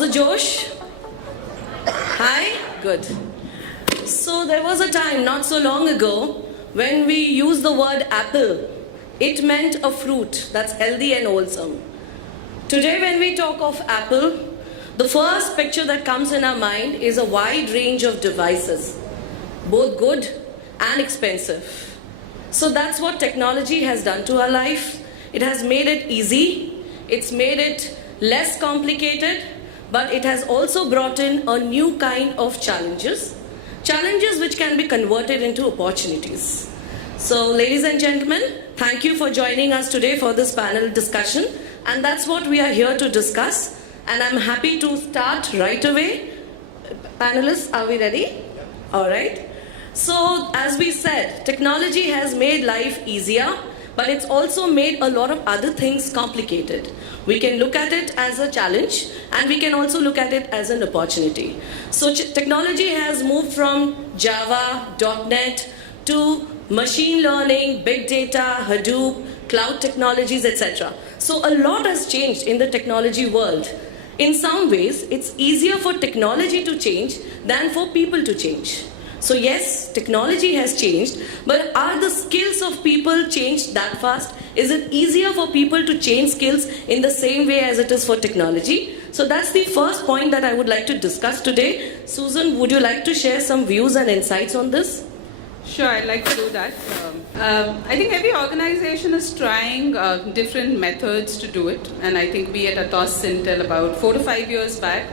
How's the Josh? Hi? Good. So there was a time not so long ago when we used the word apple. It meant a fruit that's healthy and wholesome. Today when we talk of apple, the first picture that comes in our mind is a wide range of devices, both good and expensive. So that's what technology has done to our life. It has made it easy, it's made it less complicated, but it has also brought in a new kind of challenges which can be converted into opportunities. So ladies and gentlemen, thank you for joining us today for this panel discussion, and that's what we are here to discuss, and I'm happy to start right away. Panelists, are we ready? All right. So as we said, technology has made life easier, but it's also made a lot of other things complicated. We can look at it as a challenge, and we can also look at it as an opportunity. So technology has moved from Java, .NET to machine learning, big data, Hadoop, cloud technologies, etc. So a lot has changed in the technology world. In some ways, it's easier for technology to change than for people to change. So yes, technology has changed, but are the skills of people changed that fast? Is it easier for people to change skills in the same way as it is for technology? So that's the first point that I would like to discuss today. Susan, would you like to share some views and insights on this? Sure, I'd like to do that. I think every organization is trying different methods to do it, and I think we at Atos Intel about 4 to 5 years back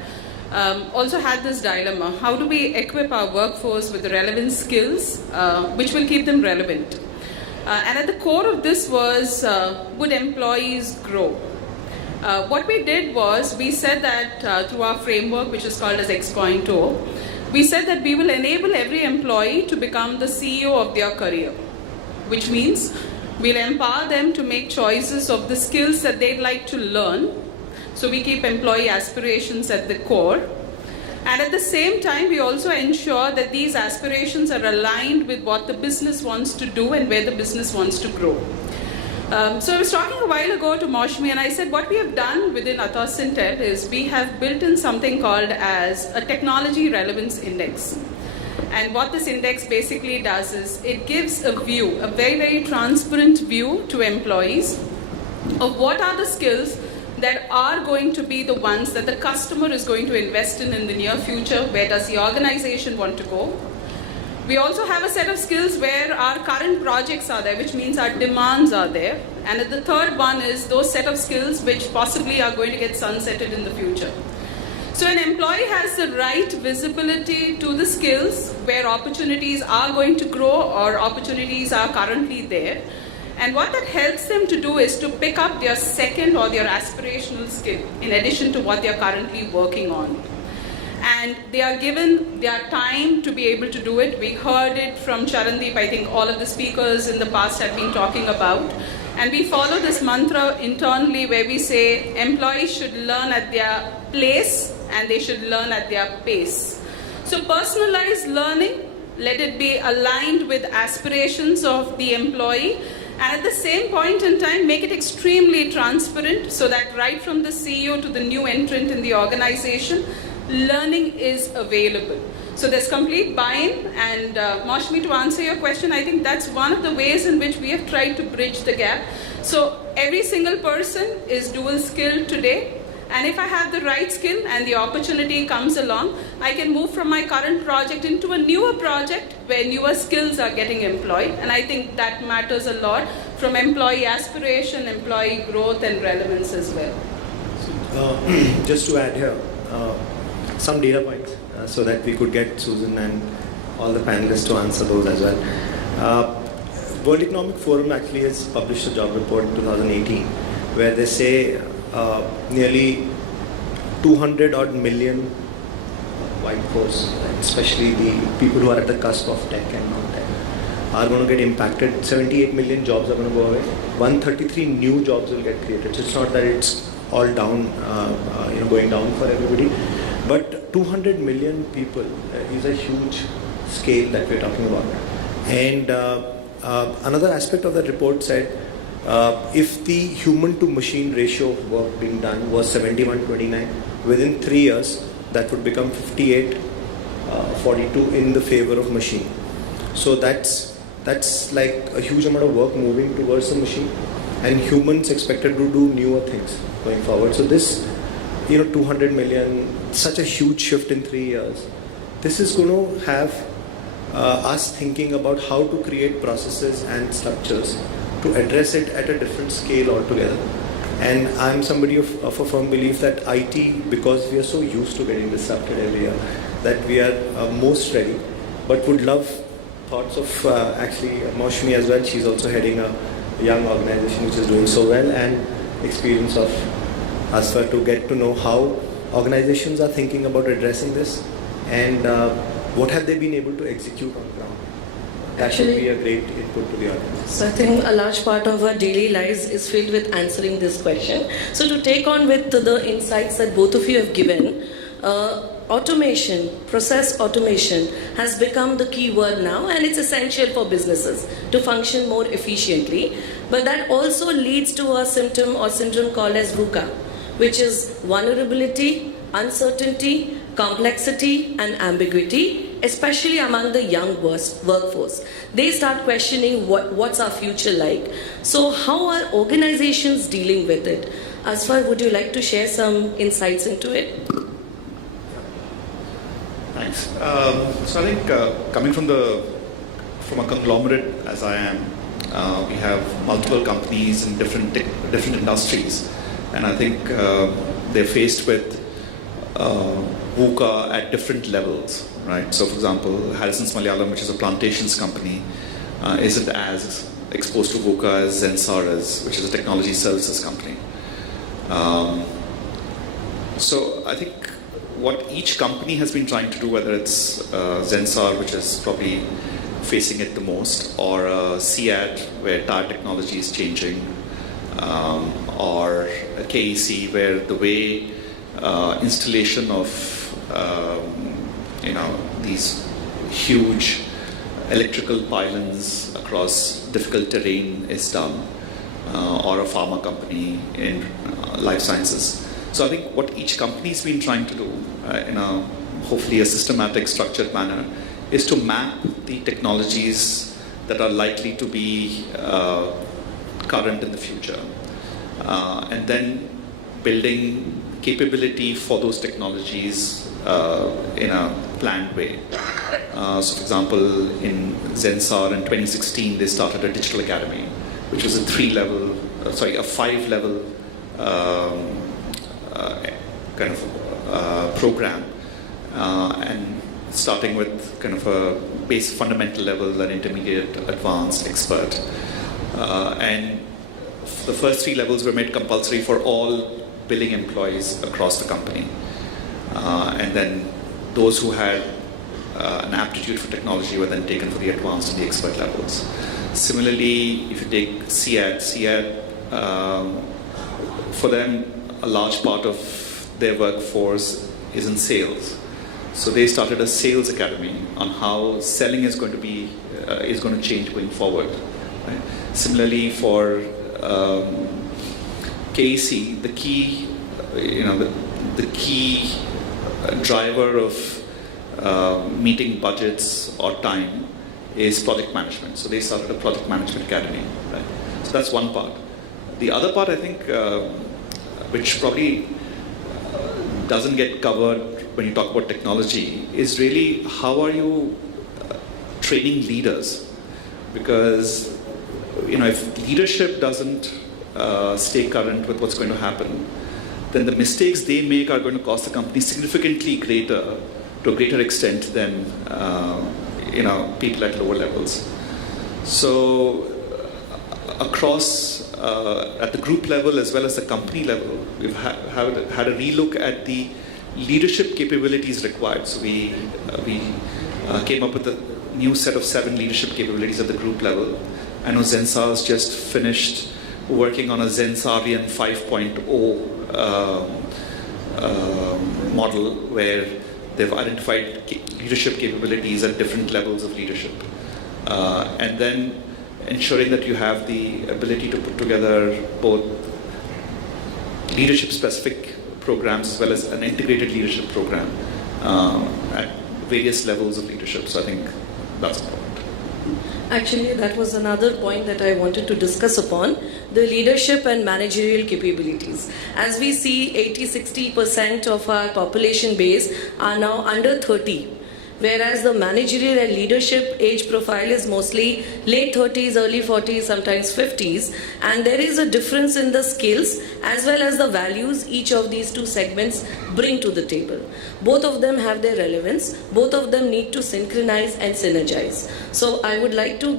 also had this dilemma. How do we equip our workforce with the relevant skills which will keep them relevant? And at the core of this was, would employees grow? What we did was, we said that through our framework, which is called as X.0, we said that we will enable every employee to become the CEO of their career, which means we'll empower them to make choices of the skills that they'd like to learn. So we keep employee aspirations at the core. And at the same time, we also ensure that these aspirations are aligned with what the business wants to do and where the business wants to grow. So I was talking a while ago to Maushmi, and I said what we have done within Atos Intel is we have built in something called as a technology relevance index. And what this index basically does is it gives a view, a very, very transparent view to employees of what are the skills that are going to be the ones that the customer is going to invest in the near future. Where does the organization want to go? We also have a set of skills where our current projects are there, which means our demands are there. And the third one is those set of skills which possibly are going to get sunsetted in the future. So an employee has the right visibility to the skills where opportunities are going to grow or opportunities are currently there. And what that helps them to do is to pick up their second or their aspirational skill in addition to what they are currently working on. And they are given their time to be able to do it. We heard it from Charandeep. I think all of the speakers in the past have been talking about. And we follow this mantra internally where we say employees should learn at their place and they should learn at their pace. So personalized learning, let it be aligned with aspirations of the employee. And at the same point in time, make it extremely transparent so that right from the CEO to the new entrant in the organization, learning is available. So there's complete buy-in, and Maushmi, to answer your question, I think that's one of the ways in which we have tried to bridge the gap. So every single person is dual skilled today, and if I have the right skill and the opportunity comes along, I can move from my current project into a newer project where newer skills are getting employed, and I think that matters a lot from employee aspiration, employee growth and relevance as well. Just to add here, some data points so that we could get Susan and all the panelists to answer those as well. World Economic Forum actually has published a job report in 2018 where they say nearly 200 odd million white folks, especially the people who are at the cusp of tech and non-tech, are going to get impacted. 78 million jobs are going to go away. 133 new jobs will get created. So it's not that it's all down, going down for everybody. But 200 million people is a huge scale that we're talking about. And another aspect of that report said if the human to machine ratio of work being done was 71-29, within 3 years, that would become 58, 42 in the favor of machine. So that's like a huge amount of work moving towards the machine, and humans expected to do newer things going forward. So this, 200 million, such a huge shift in 3 years. This is going to have us thinking about how to create processes and structures to address it at a different scale altogether. And I'm somebody of a firm belief that IT, because we are so used to getting disrupted every year, that we are most ready, but would love thoughts of actually Maushmi as well. She's also heading a young organization which is doing so well, and experience of Asfar to get to know how organizations are thinking about addressing this, and what have they been able to execute on ground. That should be a great input to the audience. So I think a large part of our daily lives is filled with answering this question. So to take on with the insights that both of you have given, automation, process automation has become the key word now, and it's essential for businesses to function more efficiently. But that also leads to a symptom or syndrome called as VUCA, which is vulnerability, uncertainty, complexity and ambiguity, especially among the young workforce. They start questioning what's our future like. So how are organizations dealing with it? Asfar, would you like to share some insights into it? Thanks. So I think coming from a conglomerate as I am, we have multiple companies in different industries, and I think they're faced with VUCA at different levels, right? So, for example, Harrison's Malayalam, which is a plantations company, isn't as exposed to VUCA as Zensar is, which is a technology services company. So, I think what each company has been trying to do, whether it's Zensar, which is probably facing it the most, or CAD, where tire technology is changing, or KEC, where the way installation of these huge electrical pylons across difficult terrain is done, or a pharma company in life sciences. So I think what each company has been trying to do in a hopefully a systematic, structured manner is to map the technologies that are likely to be current in the future, and then building capability for those technologies in a planned way. So for example, in Zensar in 2016, they started a digital academy, which was a 5-level kind of program, and starting with kind of a base fundamental level, an intermediate, advanced, expert. And the first 3 levels were made compulsory for all billing employees across the company. And then those who had an aptitude for technology were then taken for the advanced and the expert levels. Similarly, if you take CAD, for them, a large part of their workforce is in sales. So they started a sales academy on how selling is going to change going forward. Right? Similarly, for KEC, the key, the key driver of meeting budgets or time is project management. So they started a project management academy. Right? So that's one part. The other part, I think, which probably doesn't get covered when you talk about technology, is really how are you training leaders? Because if leadership doesn't stay current with what's going to happen, then the mistakes they make are going to cost the company significantly greater, to a greater extent than people at lower levels. So across at the group level as well as the company level, we've had a relook at the leadership capabilities required. So we came up with a new set of 7 leadership capabilities at the group level. I know Zensar's just finished working on a Zensarian 5.0 model, where they've identified leadership capabilities at different levels of leadership, and then ensuring that you have the ability to put together both leadership specific programs as well as an integrated leadership program at various levels of leadership. So I think that's important. Actually, that was another point that I wanted to discuss upon, the leadership and managerial capabilities. As we see, 80-60% of our population base are now under 30. Whereas the managerial and leadership age profile is mostly late 30s, early 40s, sometimes 50s, and there is a difference in the skills as well as the values each of these two segments bring to the table. Both of them have their relevance, both of them need to synchronize and synergize. So I would like to,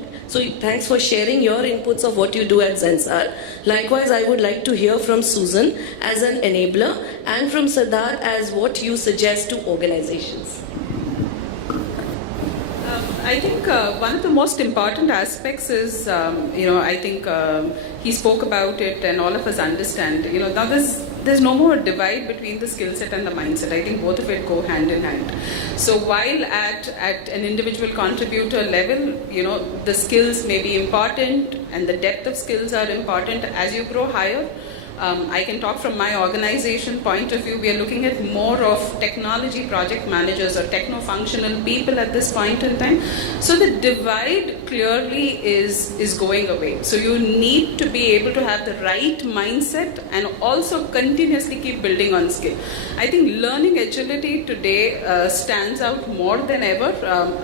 thanks for sharing your inputs of what you do at Zensar. Likewise, I would like to hear from Susan as an enabler and from Siddharth as what you suggest to organizations. I think one of the most important aspects is, I think he spoke about it and all of us understand, now there's no more divide between the skill set and the mindset. I think both of it go hand in hand. So while at an individual contributor level, the skills may be important and the depth of skills are important as you grow higher. I can talk from my organization point of view. We are looking at more of technology project managers or techno-functional people at this point in time. So the divide clearly is going away. So you need to be able to have the right mindset and also continuously keep building on skill. I think learning agility today stands out more than ever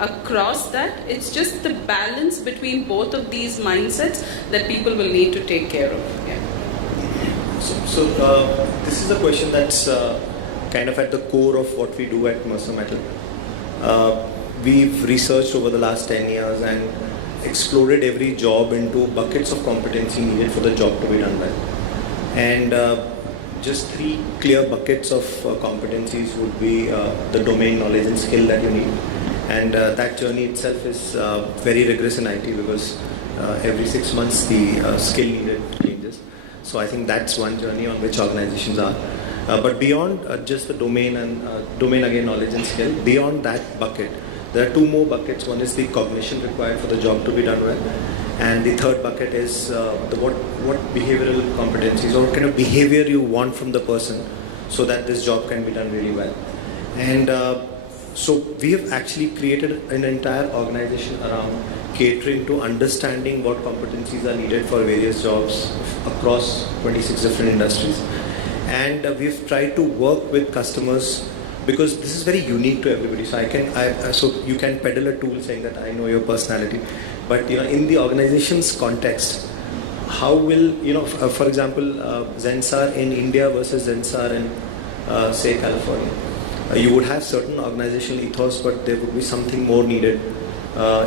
across that. It's just the balance between both of these mindsets that people will need to take care of. Yeah. So this is a question that's kind of at the core of what we do at Mercer Metal. We've researched over the last 10 years and exploded every job into buckets of competency needed for the job to be done well. And just 3 clear buckets of competencies would be the domain knowledge and skill that you need. And that journey itself is very rigorous in IT because every 6 months the skill needed changes. So I think that's one journey on which organizations are. But beyond just the domain and domain again knowledge and skill, beyond that bucket, there are 2 more buckets. One is the cognition required for the job to be done well, and the third bucket is what behavioral competencies or what kind of behavior you want from the person so that this job can be done really well. And so we have actually created an entire organization around catering to understanding what competencies are needed for various jobs across 26 different industries. And we've tried to work with customers because this is very unique to everybody. So so you can peddle a tool saying that I know your personality, but in the organization's context, how will for example, Zensar in India versus Zensar in say California, you would have certain organizational ethos, but there would be something more needed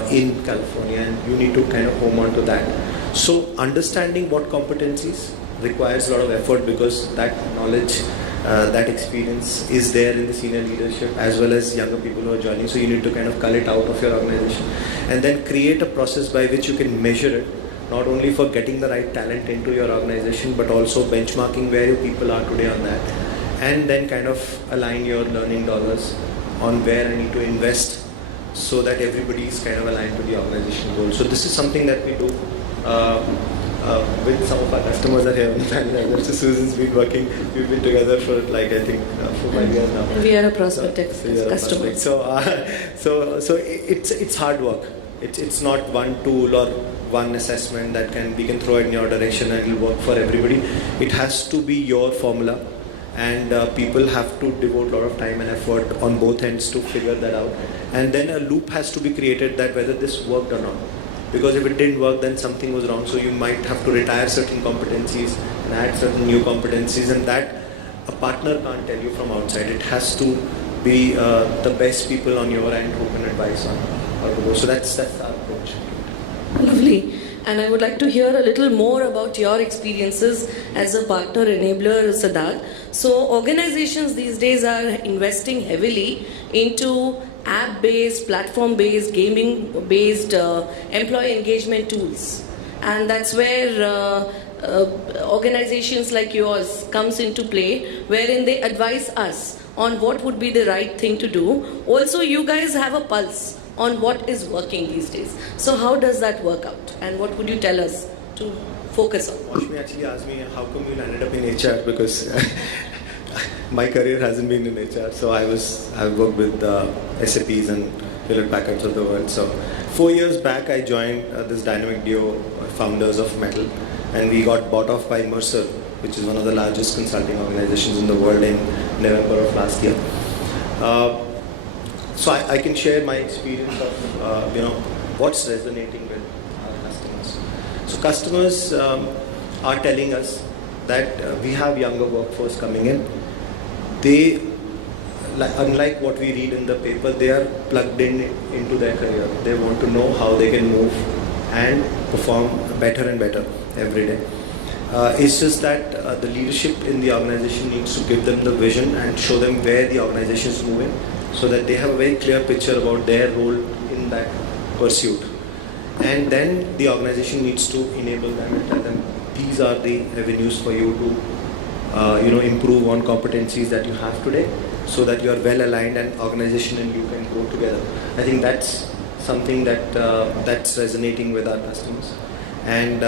in California, and you need to kind of home on to that. So understanding what competencies requires a lot of effort because that knowledge, that experience is there in the senior leadership as well as younger people who are joining. So you need to kind of cull it out of your organization and then create a process by which you can measure it, not only for getting the right talent into your organization, but also benchmarking where your people are today on that, and then kind of align your learning dollars on where I need to invest so that everybody is kind of aligned to the organizational goal. So this is something that we do with some of our customers are here on the panel. So Susan's been working, we've been together for like I think 4-5 years now. We are a prospective customer. So it's hard work. It's not one tool or one assessment that we can throw in your direction and it'll work for everybody. It has to be your formula. And people have to devote a lot of time and effort on both ends to figure that out. And then a loop has to be created that whether this worked or not. Because if it didn't work, then something was wrong. So you might have to retire certain competencies and add certain new competencies, and that a partner can't tell you from outside. It has to be the best people on your end who can advise on how to go. So that's our approach. Lovely. And I would like to hear a little more about your experiences as a partner enabler, Siddharth. So organizations these days are investing heavily into app-based, platform-based, gaming-based employee engagement tools. And that's where organizations like yours comes into play, wherein they advise us on what would be the right thing to do. Also, you guys have a pulse on what is working these days. So how does that work out? And what would you tell us to focus on? Washmi actually asked me how come you landed up in HR because my career hasn't been in HR, so I've worked with SAPs and Hewlett Packards of the world. So 4 years back, I joined this dynamic duo, founders of Metal, and we got bought off by Mercer, which is one of the largest consulting organizations in the world, in November of last year. So I can share my experience of what's resonating with our customers. So customers are telling us that we have younger workforce coming in. They, unlike what we read in the paper, they are plugged into their career. They want to know how they can move and perform better and better every day. It's just that the leadership in the organization needs to give them the vision and show them where the organization is moving, so that they have a very clear picture about their role in that pursuit. And then the organization needs to enable them and tell them, these are the avenues for you to improve on competencies that you have today, so that you are well aligned and organization and you can grow together. I think that's something that's resonating with our customers. And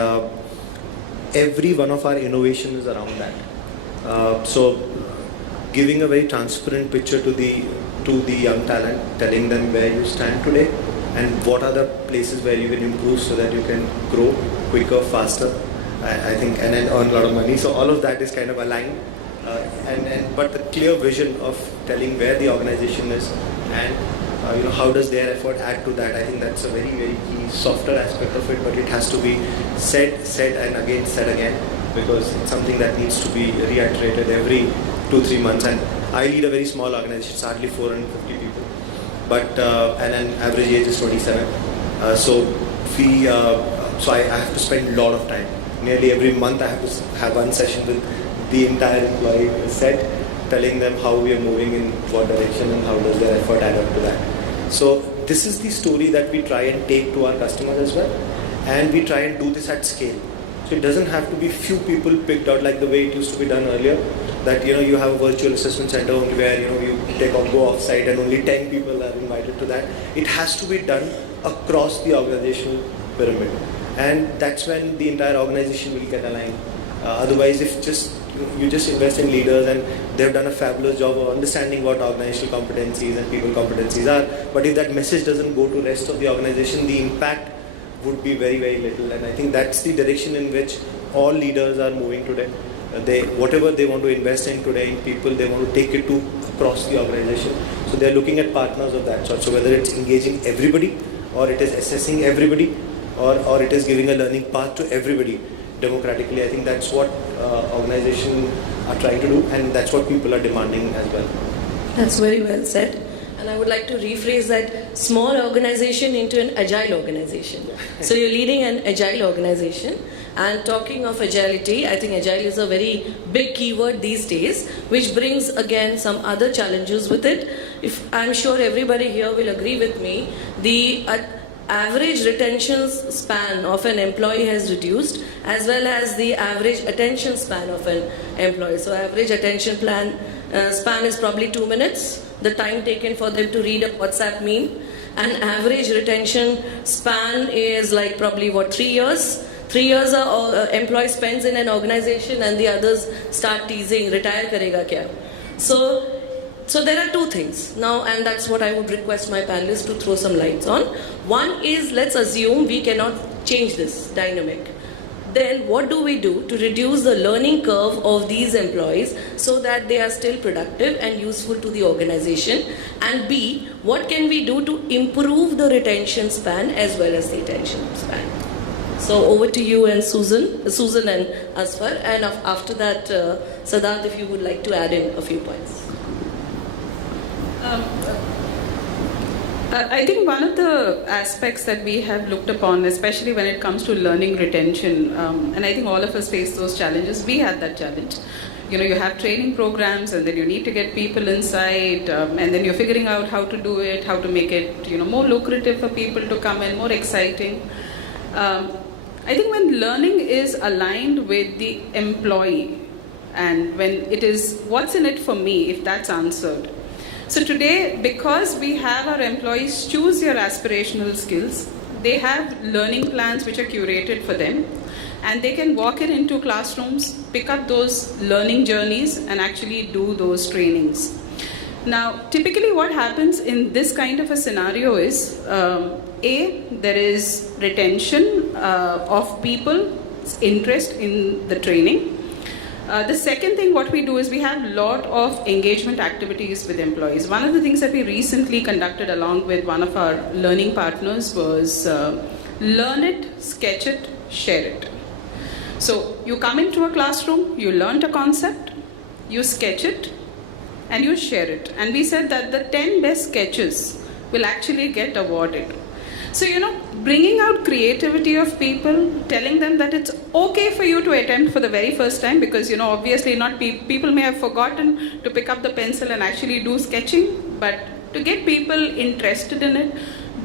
every one of our innovation is around that. So giving a very transparent picture to the young talent, telling them where you stand today and what are the places where you can improve so that you can grow quicker, faster, I think, and then earn a lot of money. So all of that is kind of aligned, but the clear vision of telling where the organization is and how does their effort add to that. I think that's a very, very key softer aspect of it, but it has to be said and again said again, because it's something that needs to be reiterated every 2-3 months. And I lead a very small organization, it's hardly 450 people, but and an average age is 27. So I have to spend a lot of time. Nearly every month I have to have one session with the entire employee set, telling them how we are moving in what direction and how does their effort add up to that. So this is the story that we try and take to our customers as well, and we try and do this at scale. So it doesn't have to be few people picked out like the way it used to be done earlier, that you have a virtual assessment center only where you go off site and only 10 people are invited to that. It has to be done across the organizational pyramid, and that's when the entire organization will get aligned. Otherwise, if you just invest in leaders and they've done a fabulous job of understanding what organizational competencies and people competencies are, but if that message doesn't go to rest of the organization, the impact would be very, very little. And I think that's the direction in which all leaders are moving today. Whatever they want to invest in today in people, they want to take it to across the organization. So they're looking at partners of that sort. So whether it's engaging everybody, or it is assessing everybody, or it is giving a learning path to everybody democratically, I think that's what organizations are trying to do, and that's what people are demanding as well. That's very well said. And I would like to rephrase that small organization into an agile organization. So you're leading an agile organization. And talking of agility, I think agile is a very big keyword these days, which brings again some other challenges with it. I'm sure everybody here will agree with me, the average retention span of an employee has reduced, as well as the average attention span of an employee. So average attention span is probably 2 minutes, the time taken for them to read a WhatsApp meme. And average retention span is like probably 3 years. 3 years a employee spends in an organization, and the others start teasing, retire karega kya? So there are two things now, and that's what I would request my panelists to throw some lights on. One is, let's assume we cannot change this dynamic. Then what do we do to reduce the learning curve of these employees so that they are still productive and useful to the organization? And B, what can we do to improve the retention span as well as the attention span? So over to you and Susan and Asfar, and after that, Siddharth, if you would like to add in a few points. I think one of the aspects that we have looked upon, especially when it comes to learning retention, and I think all of us face those challenges. We had that challenge. You have training programs, and then you need to get people inside, and then you're figuring out how to do it, how to make it more lucrative for people to come in, more exciting. I think when learning is aligned with the employee, and when it is what's in it for me, if that's answered. So today, because we have our employees choose your aspirational skills, they have learning plans which are curated for them, and they can walk it into classrooms, pick up those learning journeys, and actually do those trainings. Now, typically what happens in this kind of a scenario is, there is retention of people's interest in the training. The second thing what we do is we have a lot of engagement activities with employees. One of the things that we recently conducted along with one of our learning partners was learn it, sketch it, share it. So you come into a classroom, you learnt a concept, you sketch it, and you share it. And we said that the 10 best sketches will actually get awarded. So, bringing out creativity of people, telling them that it's okay for you to attempt for the very first time, because, obviously not people may have forgotten to pick up the pencil and actually do sketching, but to get people interested in it,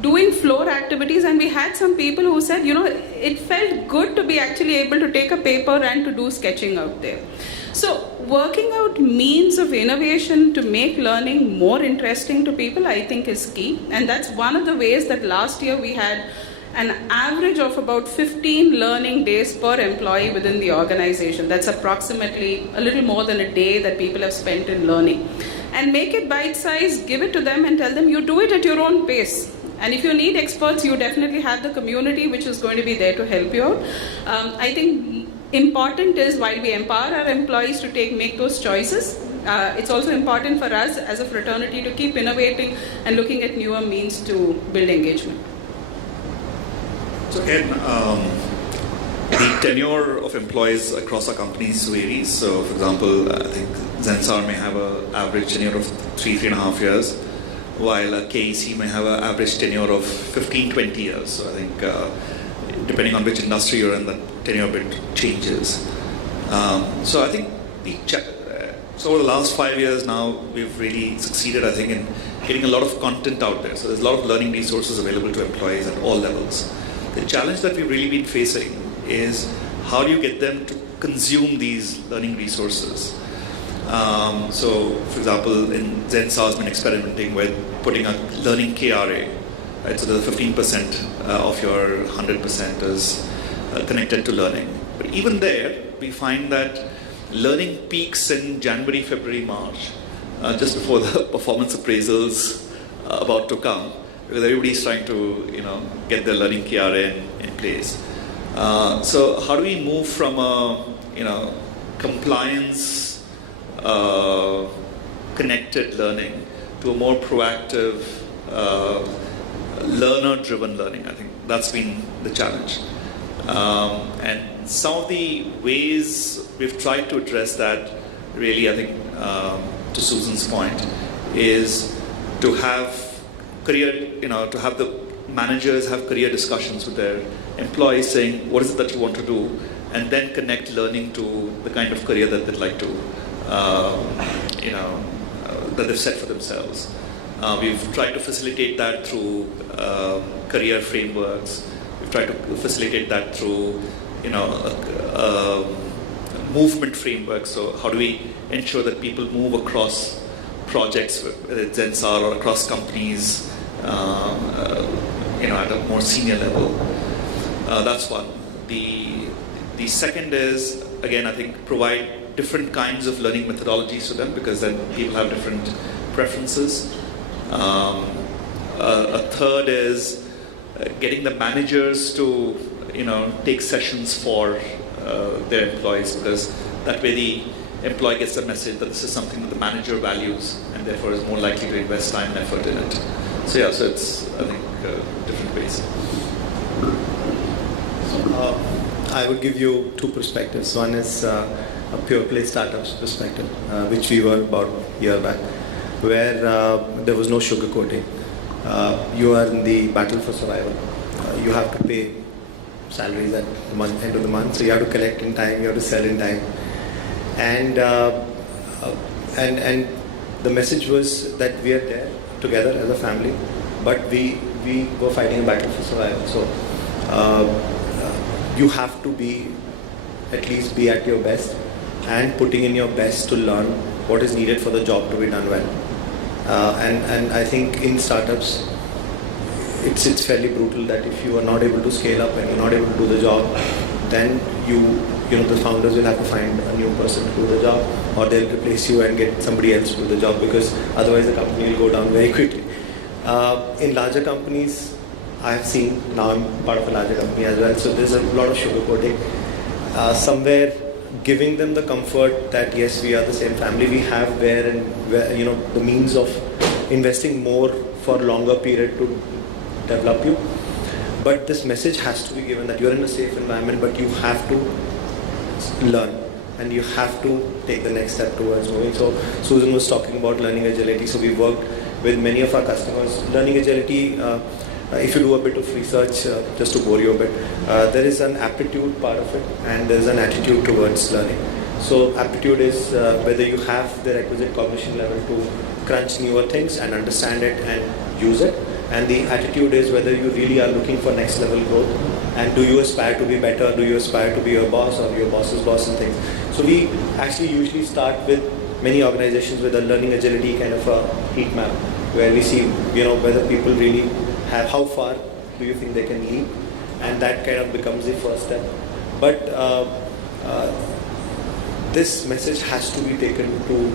doing floor activities. And we had some people who said, it felt good to be actually able to take a paper and to do sketching out there. So working out means of innovation to make learning more interesting to people, I think, is key. And that's one of the ways that last year we had an average of about 15 learning days per employee within the organization. That's approximately a little more than a day that people have spent in learning. And make it bite-sized, give it to them and tell them you do it at your own pace. And if you need experts, you definitely have the community which is going to be there to help you out. I think important is, while we empower our employees to make those choices, it's also important for us as a fraternity to keep innovating and looking at newer means to build engagement. So again, the tenure of employees across our companies varies. So for example, I think Zensar may have an average tenure of 3.5 years, while KEC may have an average tenure of 15-20 years. So I think depending on which industry you're in, the tenure bit changes. So I think so over the last 5 years now, we've really succeeded, I think, in getting a lot of content out there. So there's a lot of learning resources available to employees at all levels. The challenge that we've really been facing is how do you get them to consume these learning resources? So, for example, in Zensar has been experimenting with putting a learning KRA, right? So the 15% of your 100% is connected to learning. But even there, we find that learning peaks in January, February, March, just before the performance appraisals about to come, because everybody's trying to, get their learning KRA in place. So how do we move from a, compliance connected learning to a more proactive, learner-driven learning? I think that's been the challenge. And some of the ways we've tried to address that, really, I think, to Susan's point, is to have to have the managers have career discussions with their employees saying, what is it that you want to do? And then connect learning to the kind of career that they'd like to, that they've set for themselves. We've tried to facilitate that through career frameworks. We've tried to facilitate that through, movement frameworks. So how do we ensure that people move across projects, whether it's Zensar or across companies, at a more senior level? That's one. The second is, again, I think, provide different kinds of learning methodologies to them, because then people have different preferences. A third is getting the managers to, take sessions for their employees, because that way the employee gets the message that this is something that the manager values and therefore is more likely to invest time and effort in it. So yeah, so it's, I think, different ways. I would give you two perspectives. One is a pure play startups perspective, which we were about a year back, where there was no sugarcoating. You are in the battle for survival. You have to pay salaries at the end of the month, so you have to collect in time, you have to sell in time. And the message was that we are there together as a family, but we were fighting a battle for survival. So you have to at least be at your best and putting in your best to learn what is needed for the job to be done well. And I think in startups, it's fairly brutal that if you are not able to scale up and you're not able to do the job, then the founders will have to find a new person to do the job, or they'll replace you and get somebody else to do the job, because otherwise the company will go down very quickly. In larger companies, I have seen, now I'm part of a larger company as well, so there's a lot of sugarcoating. Somewhere giving them the comfort that yes, we are the same family, we have where the means of investing more for a longer period to develop you. But this message has to be given that you're in a safe environment, but you have to learn and you have to take the next step towards moving. So Susan was talking about learning agility. So we worked with many of our customers. Learning agility, if you do a bit of research, just to bore you a bit, there is an aptitude part of it and there is an attitude towards learning. So aptitude is whether you have the requisite cognition level to crunch newer things and understand it and use it. And the attitude is whether you really are looking for next level growth, and do you aspire to be better, do you aspire to be your boss or your boss's boss and things. So we actually usually start with many organizations with a learning agility kind of a heat map, where we see whether people really have, how far do you think they can leap, and that kind of becomes the first step. But this message has to be taken to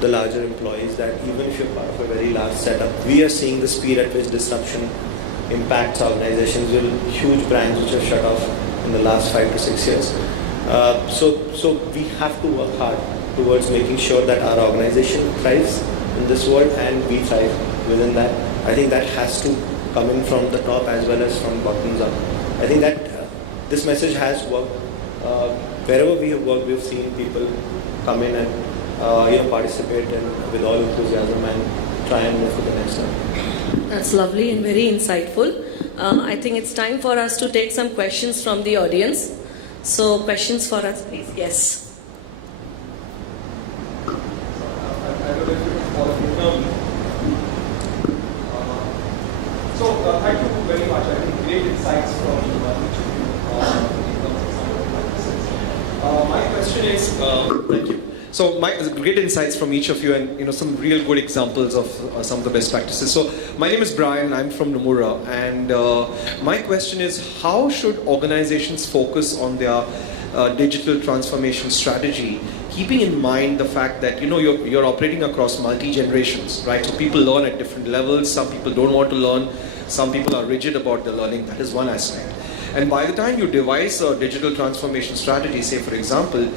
the larger employees, that even if you're part of a very large setup, we are seeing the speed at which disruption impacts organizations. With huge brands which have shut off in the last 5 to 6 years. So we have to work hard towards making sure that our organization thrives in this world and we thrive within that. I think that has to come in from the top as well as from bottoms up. I think that this message has worked. Wherever we have worked, we've seen people come in and participate with all enthusiasm and try and move to the next one. That's lovely and very insightful. I think it's time for us to take some questions from the audience. So questions for us, please. Yes. I don't know if you all of you know me. Thank you very much. I think great insights from each of you in terms of some of the practices. My question is, thank you. So great insights from each of you, and some real good examples of some of the best practices. So my name is Brian, I'm from Nomura, and my question is, how should organizations focus on their digital transformation strategy, keeping in mind the fact that you're operating across multi-generations, right? So people learn at different levels, some people don't want to learn, some people are rigid about the learning. That is one aspect. And by the time you devise a digital transformation strategy, say for example,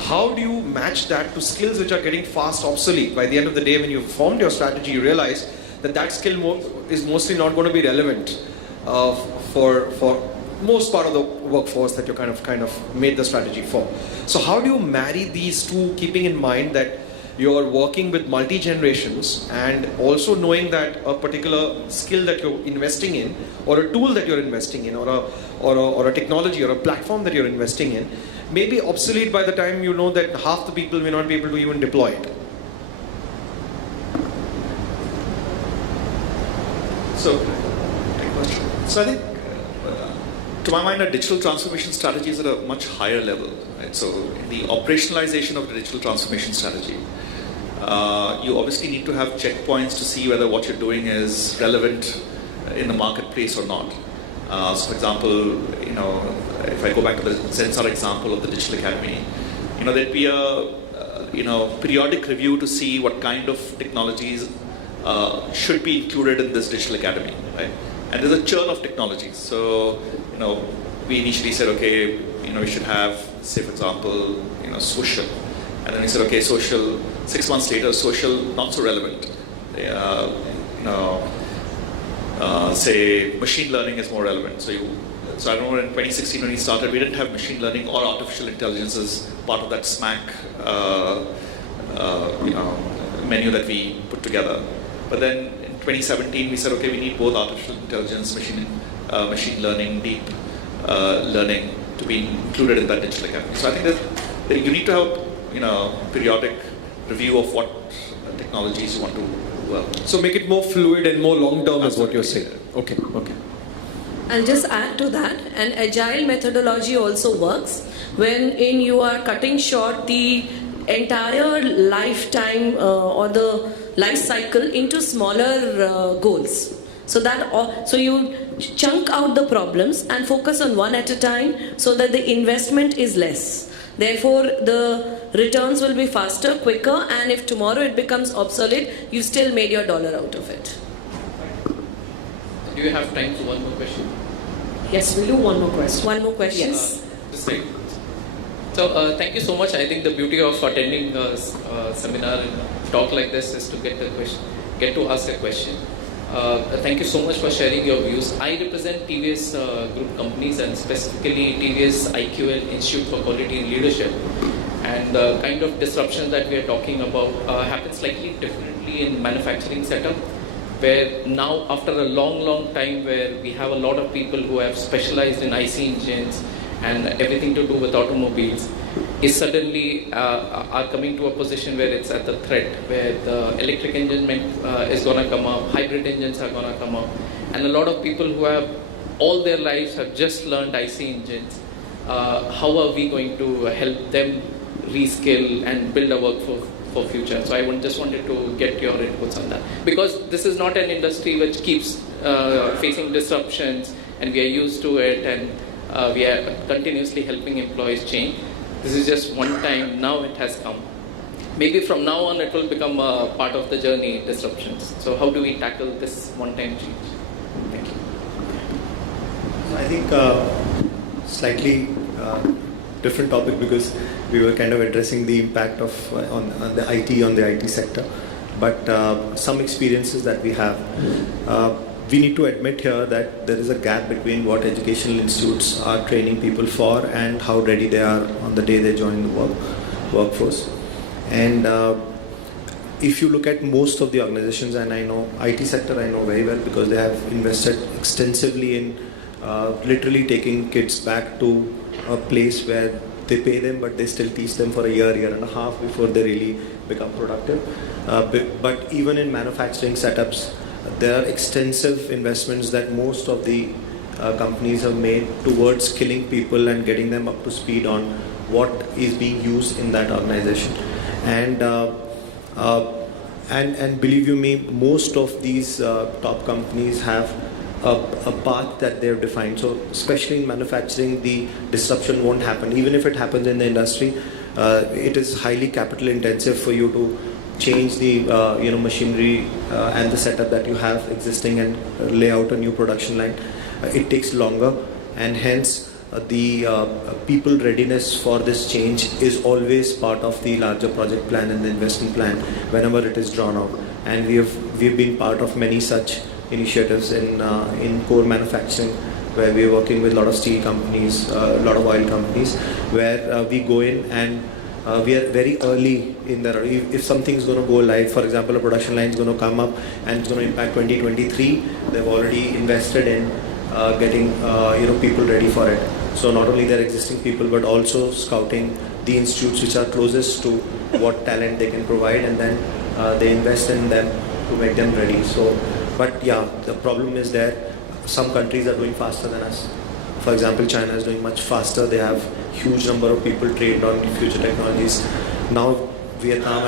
how do you match that to skills which are getting fast obsolete? By the end of the day, when you've formed your strategy, you realize that skill is mostly not going to be relevant for most part of the workforce that you kind of made the strategy for. So how do you marry these two, keeping in mind that you're working with multi-generations and also knowing that a particular skill that you're investing in, or a tool that you're investing in, or a technology or a platform that you're investing in may be obsolete by the time you know that half the people may not be able to even deploy it? So I think, to my mind, a digital transformation strategy is at a much higher level. Right? So the operationalization of the digital transformation strategy, you obviously need to have checkpoints to see whether what you're doing is relevant in the marketplace or not. So for example, if I go back to the Sensor example of the Digital Academy, there'd be a periodic review to see what kind of technologies should be included in this Digital Academy, right? And there's a churn of technologies. So, we initially said, okay, we should have, say for example, social. And then we said, okay, social, 6 months later, social, not so relevant. Say machine learning is more relevant. So I remember in 2016 when we started, we didn't have machine learning or artificial intelligence as part of that SMAC menu that we put together. But then in 2017 we said, okay, we need both artificial intelligence, machine learning, deep learning to be included in that Digital Academy. So I think that you need to have periodic review of what technologies you want to work. So make it more fluid and more long-term is what you're saying. Okay. I'll just add to that, an agile methodology also works when you are cutting short the entire lifetime or the life cycle into smaller goals. So you chunk out the problems and focus on one at a time so that the investment is less. Therefore, the returns will be faster, quicker, and if tomorrow it becomes obsolete, you still made your dollar out of it. Do you have time for one more question? Yes, we'll do one more question. One more question. Yes. This side. So thank you so much. I think the beauty of attending a seminar and talk like this is to get to ask a question. Thank you so much for sharing your views. I represent TVS group companies and specifically TVS IQL Institute for Quality in Leadership. And the kind of disruptions that we are talking about happen slightly differently in manufacturing setup, where now after a long time where we have a lot of people who have specialized in IC engines and everything to do with automobiles, is suddenly are coming to a position where it's at the threat, where the electric engine is going to come up, hybrid engines are going to come up, and a lot of people who have all their lives have just learned IC engines. How are we going to help them reskill and build a workforce for future? So I just wanted to get your inputs on that, because this is not an industry which keeps facing disruptions and we are used to it, and we are continuously helping employees change. This is just one time, now it has come. Maybe from now on it will become a part of the journey, disruptions. So how do we tackle this one-time change? Thank you. I think slightly different topic, because we were kind of addressing the impact of on the IT sector, but some experiences that we have. We need to admit here that there is a gap between what educational institutes are training people for and how ready they are on the day they join the workforce. And if you look at most of the organizations, and I know IT sector I know very well because they have invested extensively in literally taking kids back to a place where they pay them but they still teach them for a year and a half before they really become productive. But even in manufacturing setups, there are extensive investments that most of the companies have made towards skilling people and getting them up to speed on what is being used in that organization. And believe you me, most of these top companies have a path that they've defined. So especially in manufacturing, the disruption won't happen. Even if it happens in the industry, it is highly capital intensive for you to change the machinery and the setup that you have existing and lay out a new production line. It takes longer, and hence the people readiness for this change is always part of the larger project plan and the investment plan whenever it is drawn out. And we've been part of many such initiatives in core manufacturing, where we are working with a lot of steel companies, a lot of oil companies, where we go in and we are very early in there. If something is going to go live, for example, a production line is going to come up and it's going to impact 2023, they've already invested in getting people ready for it. So not only their existing people, but also scouting the institutes which are closest to what talent they can provide, and then they invest in them to make them ready. So, but yeah, the problem is that some countries are doing faster than us. For example, China is doing much faster. They have huge number of people trained on future technologies. Now Vietnam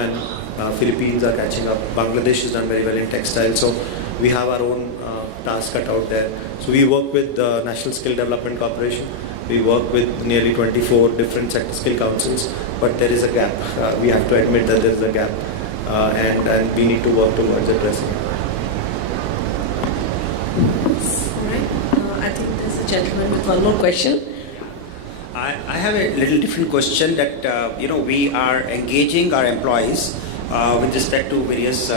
and Philippines are catching up. Bangladesh has done very well in textiles. So we have our own task cut out there. So we work with the National Skill Development Corporation. We work with nearly 24 different sector skill councils, but there is a gap. We have to admit that there is a gap, and we need to work towards addressing it. I think there's a gentleman with one more question. I have a little different question that we are engaging our employees with respect to various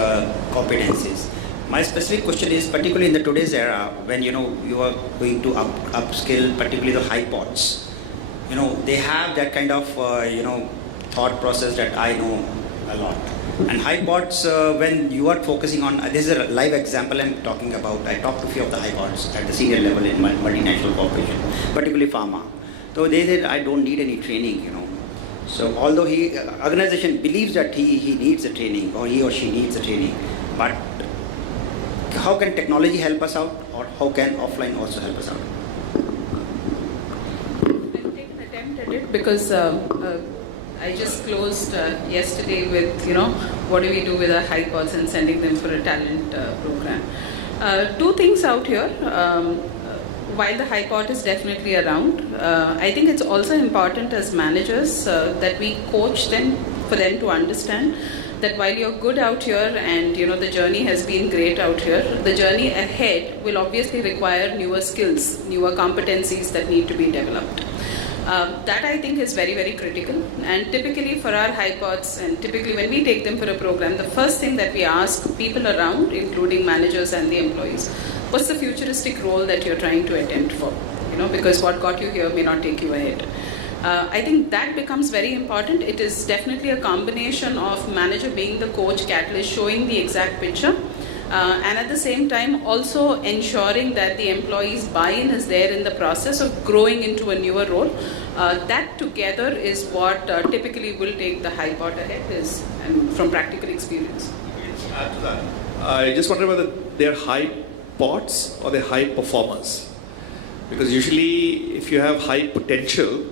competencies. My specific question is particularly in the today's era when you are going to upskill, particularly the high pods. They have that kind of thought process that I know a lot. And high pods, when you are focusing on, this is a live example I'm talking about. I talked to a few of the high pods at the senior level in multinational corporation, particularly pharma. So they said, I don't need any training, So although organization believes that he needs the training, or he or she needs the training, but how can technology help us out, or how can offline also help us out? I'll take an attempt at it because I just closed yesterday with, what do we do with our high pods and sending them for a talent program. Two things out here. While the hypot is definitely around, I think it's also important as managers that we coach them for them to understand that while you're good out here and the journey has been great out here, the journey ahead will obviously require newer skills, newer competencies that need to be developed. That I think is very, very critical. And typically for our hypots, and typically when we take them for a program, the first thing that we ask people around, including managers and the employees, what's the futuristic role that you're trying to attempt for? Because what got you here may not take you ahead. I think that becomes very important. It is definitely a combination of manager being the coach, catalyst, showing the exact picture, and at the same time also ensuring that the employee's buy-in is there in the process of growing into a newer role. That together is what typically will take the hypot ahead, and from practical experience. To add to that, I just wonder whether they're high pots or they're high performers. Because usually if you have high potential,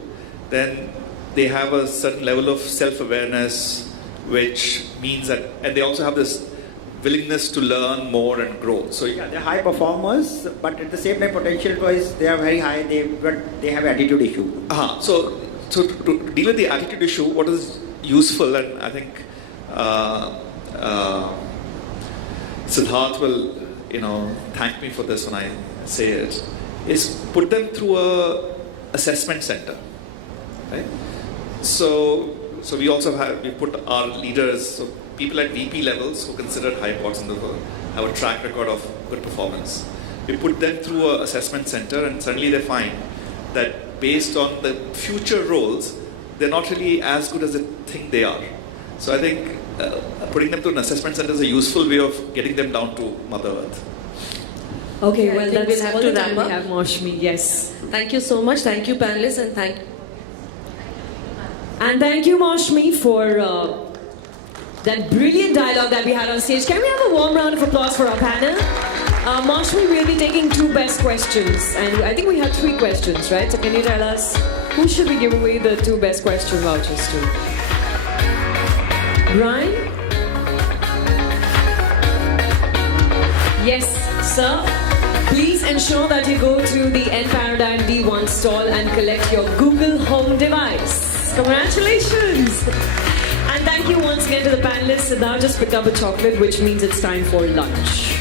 then they have a certain level of self-awareness, which means that, and they also have this willingness to learn more and grow. So Yeah, they're high performers, but at the same time, potential-wise, they are very high. They have attitude issue. So to deal with the attitude issue, what is useful, and I think Siddharth will, thank me for this when I say it, is put them through a assessment center, right? So we also we put our leaders, so people at VP levels who are considered high pots in the world, have a track record of good performance. We put them through an assessment center, and suddenly they find that based on the future roles, they're not really as good as they think they are. So I think putting them through an assessment center is a useful way of getting them down to Mother Earth. Okay, I well, think that's we'll have all to the wrap time up. we have. Moshmi, yes. Thank you so much. Thank you, panelists, and And thank you, Moshmi, for that brilliant dialogue that we had on stage. Can we have a warm round of applause for our panel? Moshmi, we'll be taking 2 best questions. And I think we had 3 questions, right? So can you tell us who should we give away the 2 best question vouchers to? Brian? Yes, sir. Please ensure that you go to the N Paradigm D1 stall and collect your Google Home device. Congratulations! And thank you once again to the panelists. Siddharth just picked up a chocolate, which means it's time for lunch.